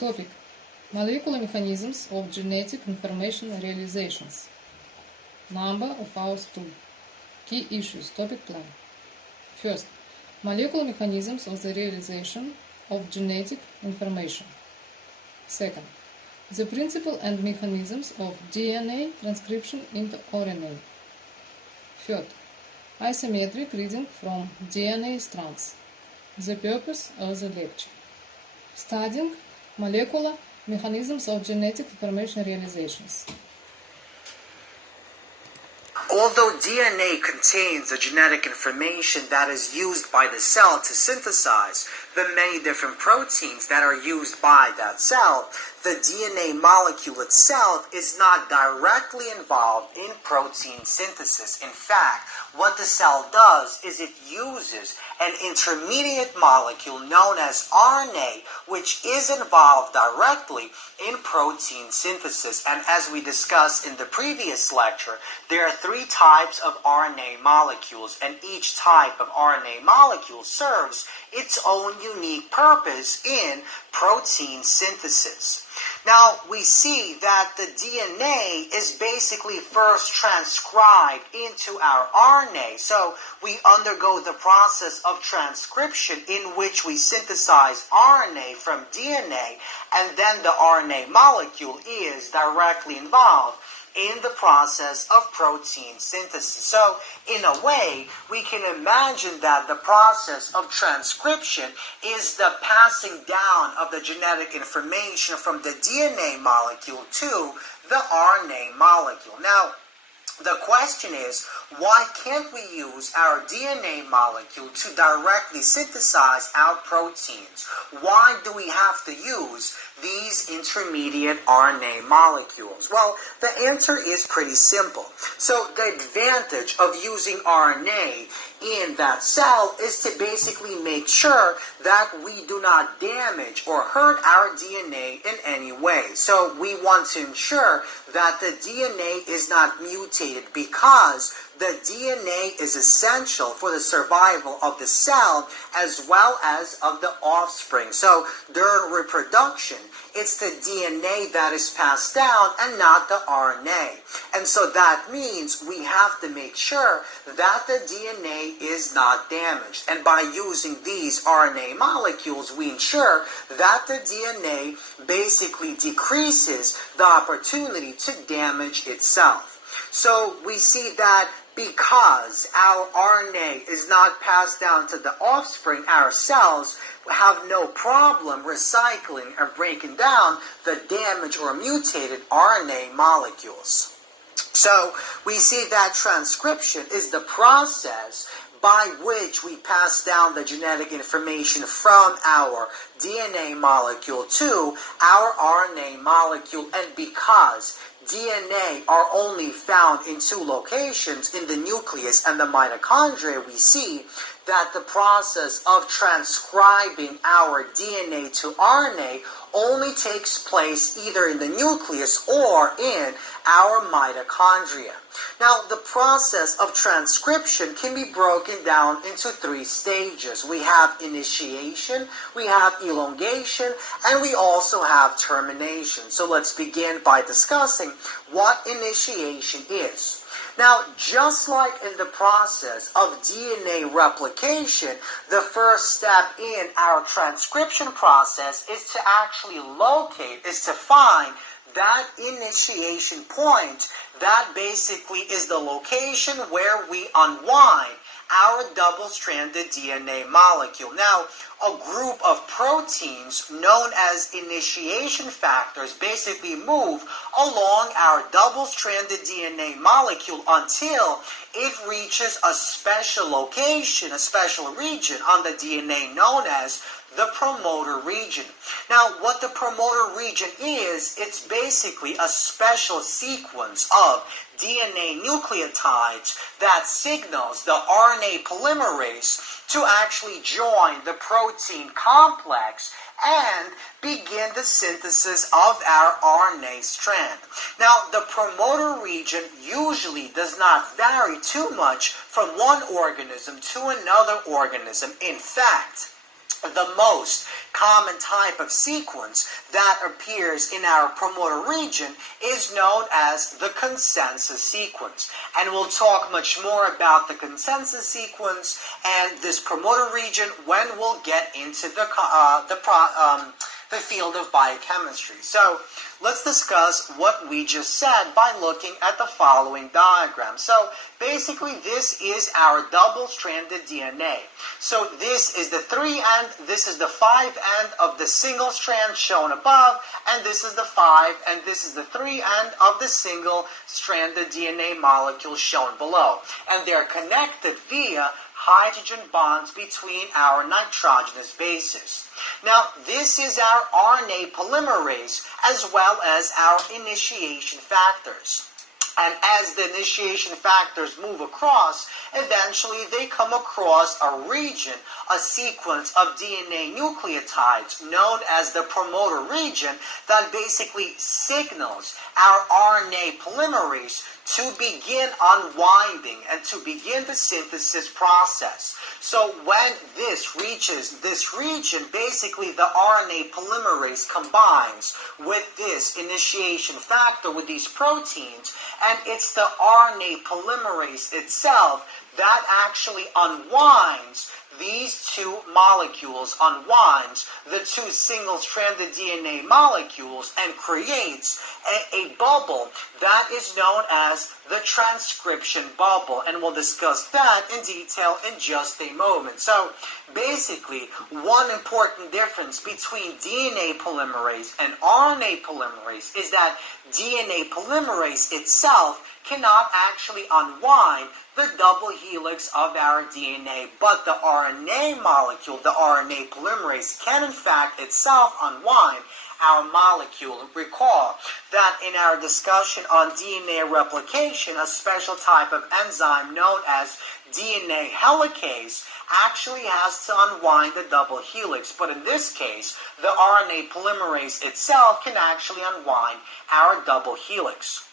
Topic: Molecular mechanisms of genetic information realizations. Number of hours 2. Key issues. Topic plan. First, molecular mechanisms of the realization of genetic information. Second, the principle and mechanisms of DNA transcription into RNA. Third, isometric reading from DNA strands. The purpose of the lecture: studying molecular mechanisms of genetic information realizations. Although DNA contains the genetic information that is used by the cell to synthesize the many different proteins that are used by that cell, the DNA molecule itself is not directly involved in protein synthesis. In fact, what the cell does is it uses an intermediate molecule known as RNA, which is involved directly in protein synthesis. And as we discussed in the previous lecture, there are 3 types of RNA molecules, and each type of RNA molecule serves its own unique purpose in protein synthesis. Now, we see that the DNA is basically first transcribed into our RNA. So we undergo the process of transcription in which we synthesize RNA from DNA, and then the RNA molecule is directly involved in the process of protein synthesis. So, in a way, we can imagine that the process of transcription is the passing down of the genetic information from the DNA molecule to the RNA molecule. Now, the question is, why can't we use our DNA molecule to directly synthesize our proteins? Why do we have to use these intermediate RNA molecules? Well, the answer is pretty simple. So the advantage of using RNA in that cell is to basically make sure that we do not damage or hurt our DNA in any way. So we want to ensure that the DNA is not mutated, because the DNA is essential for the survival of the cell as well as of the offspring. So during reproduction, it's the DNA that is passed down and not the RNA. And so that means we have to make sure that the DNA is not damaged. And by using these RNA molecules, we ensure that the DNA basically decreases the opportunity to damage itself. So we see that because our RNA is not passed down to the offspring, our cells have no problem recycling or breaking down the damaged or mutated RNA molecules. So we see that transcription is the process by which we pass down the genetic information from our DNA molecule to our RNA molecule. And because DNA are only found in 2 locations, in the nucleus and the mitochondria, we see that the process of transcribing our DNA to RNA only takes place either in the nucleus or in our mitochondria. Now, the process of transcription can be broken down into 3 stages. We have initiation, we have elongation, and we also have termination. So let's begin by discussing what initiation is. Now, just like in the process of DNA replication, the first step in our transcription process is to actually find that initiation point. That basically is the location where we unwind our double-stranded DNA molecule. Now, a group of proteins known as initiation factors basically move along our double-stranded DNA molecule until it reaches a special location, a special region on the DNA known as the promoter region. Now, what the promoter region is, it's basically a special sequence of DNA nucleotides that signals the RNA polymerase to actually join the protein complex and begin the synthesis of our RNA strand. Now, the promoter region usually does not vary too much from one organism to another organism. In fact, The most common type of sequence that appears in our promoter region is known as the consensus sequence. And we'll talk much more about the consensus sequence and this promoter region when we'll get into the field of biochemistry. So let's discuss what we just said by looking at the following diagram. So basically this is our double-stranded DNA. So this is the 3 end, this is the 5 end of the single strand shown above, and this is the 5 and this is the 3 end of the single-stranded DNA molecule shown below. And they're connected via hydrogen bonds between our nitrogenous bases. Now, this is our RNA polymerase as well as our initiation factors. And as the initiation factors move across, eventually they come across a region, a sequence of DNA nucleotides known as the promoter region that basically signals our RNA polymerase to begin unwinding and to begin the synthesis process. So when this reaches this region, basically the RNA polymerase combines with this initiation factor, with these proteins, and it's the RNA polymerase itself that actually unwinds these two molecules, unwinds the two single-stranded DNA molecules, and creates a bubble that is known as the transcription bubble. And we'll discuss that in detail in just a moment. So basically, one important difference between DNA polymerase and RNA polymerase is that DNA polymerase itself cannot actually unwind the double helix of our DNA, but the RNA molecule, the RNA polymerase, can in fact itself unwind our molecule. Recall that in our discussion on DNA replication, a special type of enzyme known as DNA helicase actually has to unwind the double helix, but in this case, the RNA polymerase itself can actually unwind our double helix.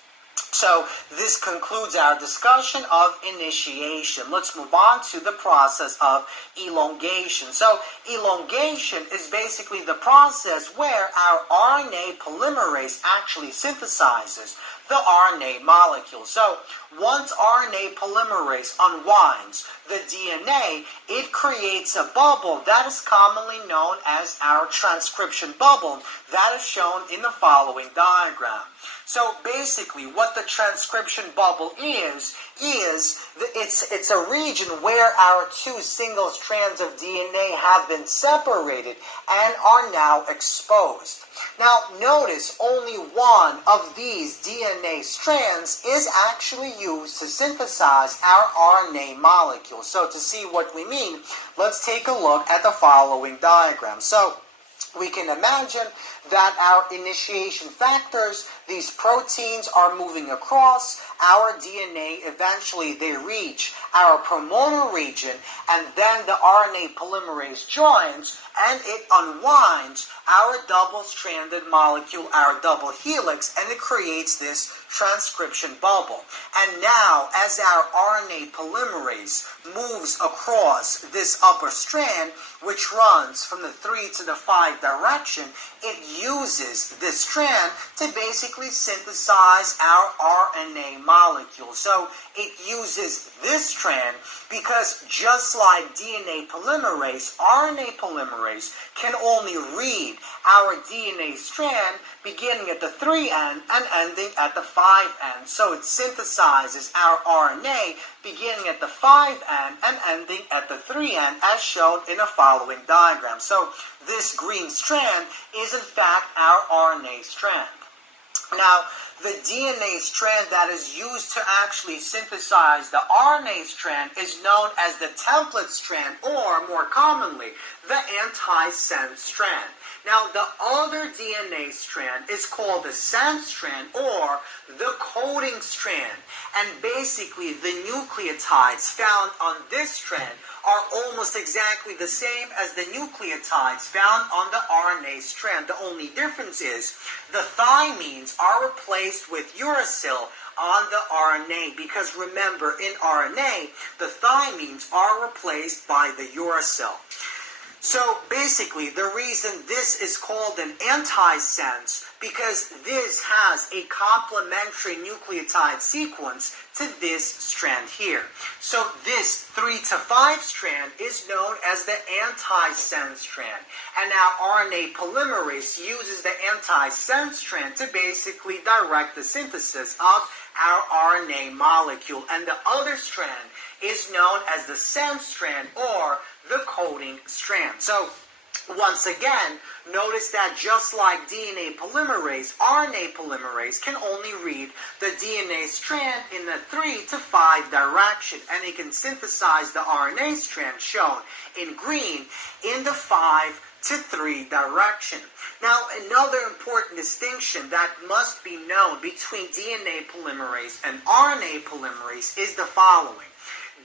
So this concludes our discussion of initiation. Let's move on to the process of elongation. So elongation is basically the process where our RNA polymerase actually synthesizes the RNA molecule. So once RNA polymerase unwinds the DNA, it creates a bubble that is commonly known as our transcription bubble that is shown in the following diagram. So basically what the transcription bubble is it's a region where our two single strands of DNA have been separated and are now exposed. Now notice only one of these DNA strands is actually used to synthesize our RNA molecule. So to see what we mean, let's take a look at the following diagram. So we can imagine that our initiation factors, these proteins, are moving across our DNA. Eventually they reach our promoter region, and then the RNA polymerase joins and it unwinds our double-stranded molecule, our double helix, and it creates this transcription bubble. And now, as our RNA polymerase moves across this upper strand, which runs from the 3 to the 5 direction, it uses this strand to basically synthesize our RNA molecule. So it uses this strand because just like DNA polymerase, RNA polymerase can only read our DNA strand beginning at the 3 end and ending at the 5 end. So it synthesizes our RNA beginning at the 5 end and ending at the 3 end, as shown in the following diagram. So this green strand is in fact our RNA strand. Now, the DNA strand that is used to actually synthesize the RNA strand is known as the template strand, or more commonly, the antisense strand. Now, the other DNA strand is called the sense strand, or the coding strand. And basically, the nucleotides found on this strand are almost exactly the same as the nucleotides found on the RNA strand. The only difference is the thymines are replaced with uracil on the RNA, because remember, in RNA, the thymines are replaced by the uracil. So basically, the reason this is called an antisense, because this has a complementary nucleotide sequence to this strand here. So this 3 to 5 strand is known as the antisense strand. And now RNA polymerase uses the antisense strand to basically direct the synthesis of our RNA molecule. And the other strand is known as the sense strand, or the coding strand. So once again, notice that just like DNA polymerase, RNA polymerase can only read the DNA strand in the 3 to 5 direction, and it can synthesize the RNA strand shown in green in the 5 to 3 direction. Now, another important distinction that must be known between DNA polymerase and RNA polymerase is the following.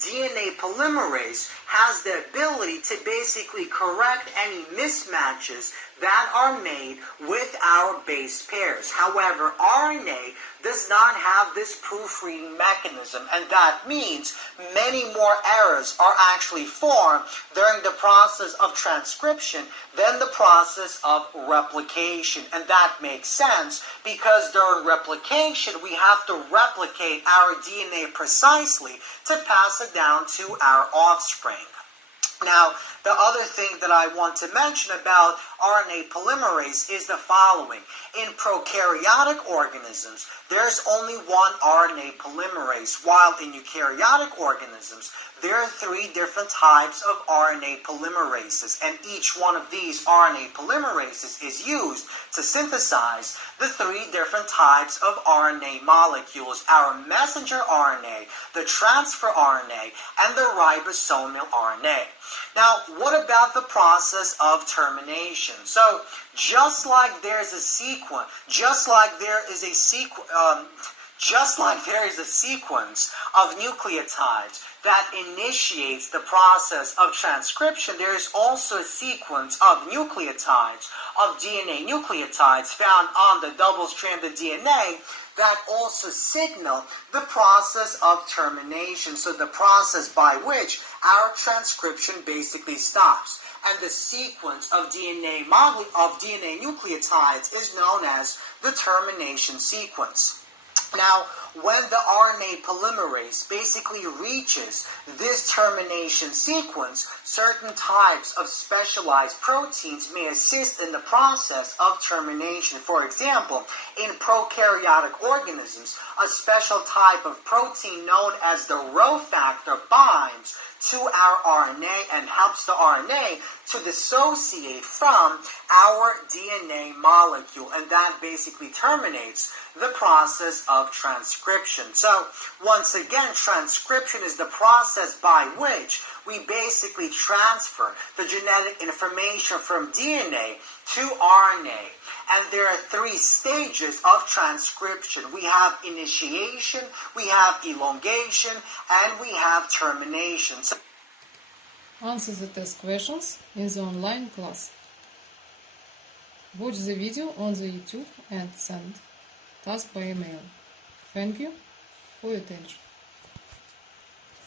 DNA polymerase has the ability to basically correct any mismatches that are made with our base pairs. However, RNA does not have this proofreading mechanism, and that means many more errors are actually formed during the process of transcription than the process of replication. And that makes sense because during replication, we have to replicate our DNA precisely to pass it down to our offspring. Now, the other thing that I want to mention about RNA polymerase is the following. In prokaryotic organisms, there's only one RNA polymerase, while in eukaryotic organisms, there are 3 different types of RNA polymerases, and each one of these RNA polymerases is used to synthesize the 3 different types of RNA molecules: our messenger RNA, the transfer RNA, and the ribosomal RNA. Now, what about the process of termination? So, just like there is a sequence of nucleotides that initiates the process of transcription, there is also a sequence of nucleotides, of DNA nucleotides found on the double-stranded DNA that also signal the process of termination. So the process by which our transcription basically stops. And the sequence of DNA nucleotides is known as the termination sequence. Now, when the RNA polymerase basically reaches this termination sequence, certain types of specialized proteins may assist in the process of termination. For example, in prokaryotic organisms, a special type of protein known as the Rho factor binds to our RNA and helps the RNA to dissociate from our DNA molecule, and that basically terminates the process of transcription. So, once again, transcription is the process by which we basically transfer the genetic information from DNA to RNA. And there are 3 stages of transcription. We have initiation, we have elongation, and we have termination. So Answer the test questions in the online class. Watch the video on the YouTube and send task by email. Thank you for your attention.